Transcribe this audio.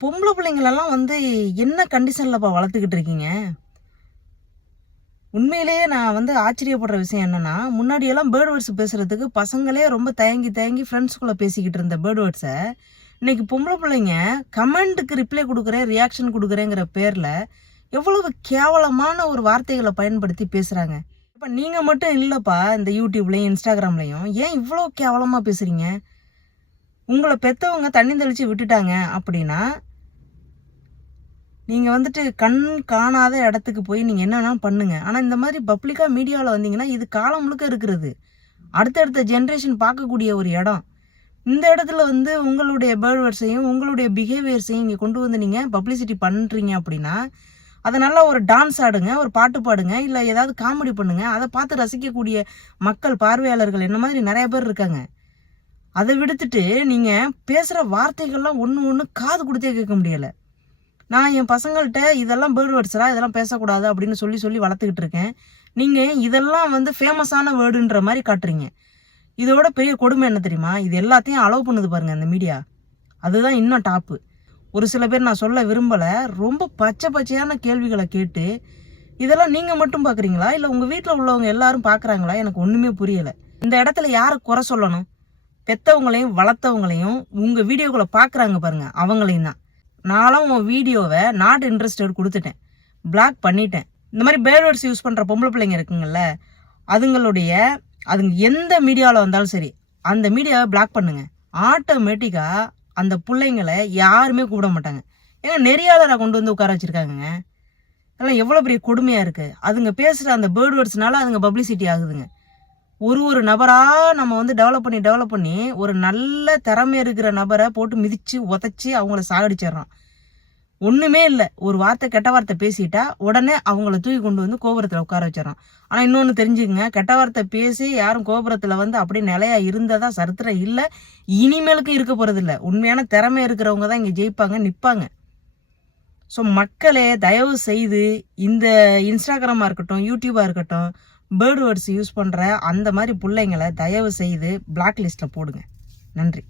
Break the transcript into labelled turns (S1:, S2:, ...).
S1: பொம்பளை பிள்ளைங்களெல்லாம் வந்து என்ன கண்டிஷன்லப்பா வளர்த்துக்கிட்டு இருக்கீங்க? உண்மையிலேயே நான் வந்து ஆச்சரியப்படுற விஷயம் என்னன்னா முன்னாடியெல்லாம் பேர்ட் வேர்ட்ஸ் பேசுகிறதுக்கு பசங்களே ரொம்ப தயங்கி தயங்கி ஃப்ரெண்ட்ஸ்குள்ளே பேசிக்கிட்டு இருந்த பேர்ட் வேர்ட்ஸை இன்னைக்கு பொம்பளை பிள்ளைங்க கமெண்ட்டுக்கு ரிப்ளை கொடுக்குறேன் ரியாக்ஷன் கொடுக்குறேங்கிற பேரில் எவ்வளவு கேவலமான ஒரு வார்த்தைகளை பயன்படுத்தி பேசுகிறாங்க இப்போ நீங்கள் மட்டும் இல்லைப்பா இந்த யூடியூப்லேயும் இன்ஸ்டாகிராம்லேயும் ஏன் இவ்வளோ கேவலமாக பேசுகிறீங்க உங்களை பெற்றவங்க தண்ணி தெளித்து விட்டுட்டாங்க அப்படின்னா நீங்கள் வந்துட்டு கண் காணாத இடத்துக்கு போய் நீங்கள் என்னென்னா பண்ணுங்கள் ஆனால் இந்த மாதிரி பப்ளிக்காக மீடியாவில் வந்தீங்கன்னா இது காலம் முழுக்க இருக்கிறது. அடுத்தடுத்த ஜென்ரேஷன் பார்க்கக்கூடிய ஒரு இடம். இந்த இடத்துல வந்து உங்களுடைய பேர்ட்வர்ஸையும் உங்களுடைய பிஹேவியர்ஸையும் இங்கே கொண்டு வந்து நீங்கள் பப்ளிசிட்டி பண்ணுறீங்க அப்படின்னா அதை நல்லா ஒரு டான்ஸ் ஆடுங்க ஒரு பாட்டு பாடுங்க இல்லை ஏதாவது காமெடி பண்ணுங்க அதை பார்த்து ரசிக்கக்கூடிய மக்கள் பார்வையாளர்கள் என்ன மாதிரி நிறைய பேர் இருக்காங்க. அதை விடுத்துட்டு நீங்கள் பேசுகிற வார்த்தைகள்லாம் ஒன்று ஒன்று காது கொடுத்தே கேட்க முடியலை. நான் என் பசங்கள்கிட்ட இதெல்லாம் பேர்டு வேர்ட்ஸ்ரா இதெல்லாம் பேசக்கூடாது அப்படின்னு சொல்லி சொல்லி வளர்த்துக்கிட்டு இருக்கேன். நீங்கள் இதெல்லாம் வந்து ஃபேமஸான வேர்டுன்ற மாதிரி காட்டுறீங்க. இதோட பெரிய கொடுமை என்ன தெரியுமா? இது எல்லாத்தையும் அலோவ் பண்ணுது பாருங்கள் இந்த மீடியா அதுதான் இன்னும் டாப்பு ஒரு சில பேர் நான் சொல்ல விரும்பலை. ரொம்ப பச்சை பச்சையான கேள்விகளை கேட்டு இதெல்லாம் நீங்கள் மட்டும் பார்க்குறீங்களா இல்லை உங்கள் வீட்டில் உள்ளவங்க எல்லாரும் பார்க்குறாங்களா எனக்கு ஒன்றுமே புரியலை. இந்த இடத்துல யாரை குறை சொல்லணும்? பெத்தவங்களையும் வளர்த்தவங்களையும் உங்கள் வீடியோக்களை பார்க்குறாங்க பாருங்கள் அவங்களையும் தான். நானும் உன் வீடியோவை நாட் இன்ட்ரெஸ்டட் கொடுத்துட்டேன். பிளாக் பண்ணிட்டேன். இந்த மாதிரி பேர்வேர்ட்ஸ் யூஸ் பண்ணுற பொம்பளை பிள்ளைங்க இருக்குங்கள்ல அதுங்களுடைய அதுங்க எந்த மீடியாவில் வந்தாலும் சரி அந்த மீடியாவை பிளாக் பண்ணுங்கள் ஆட்டோமேட்டிக்காக அந்த பிள்ளைங்களை யாருமே கூப்பிட மாட்டாங்க. ஏங்க நெறியாளரை கொண்டு வந்து உட்கார வச்சுருக்காங்கங்க. அதெல்லாம் எவ்வளோ பெரிய கொடுமையாக இருக்குது அதுங்க பேசுகிற அந்த பேர்ட் வேர்ட்ஸ்னால அதுங்க பப்ளிசிட்டி ஆகுதுங்க. ஒரு ஒரு நபராக நம்ம வந்து டெவலப் பண்ணி டெவலப் பண்ணி ஒரு நல்ல திறமை இருக்கிற நபரை போட்டு மிதித்து உதச்சி அவங்கள சாகடிச்சிடுறோம் ஒன்றுமே இல்லை. ஒரு வார்த்தை கெட்ட வார்த்தை பேசிட்டா உடனே அவங்கள தூக்கி கொண்டு வந்து கோபுரத்தில் உட்கார வச்சிடறோம் ஆனால் இன்னொன்று தெரிஞ்சுக்கங்க கெட்ட வார்த்தை பேசி யாரும் கோபுரத்தில் வந்து அப்படியே நிலையாக இருந்ததாக சரித்திரம் இல்லை. இனிமேலுக்கும் இருக்க போகிறதில்ல உண்மையான திறமை இருக்கிறவங்க தான் இங்கே ஜெயிப்பாங்க நிற்பாங்க ஸோ மக்களே தயவு செய்து இந்த இன்ஸ்டாகிராமாக இருக்கட்டும் யூடியூபாக இருக்கட்டும் பேர்டு வேர்ட்ஸ் யூஸ் பண்ணுற அந்த மாதிரி பிள்ளைங்களை தயவு செய்து பிளாக் லிஸ்ட்டில் போடுங்க. நன்றி.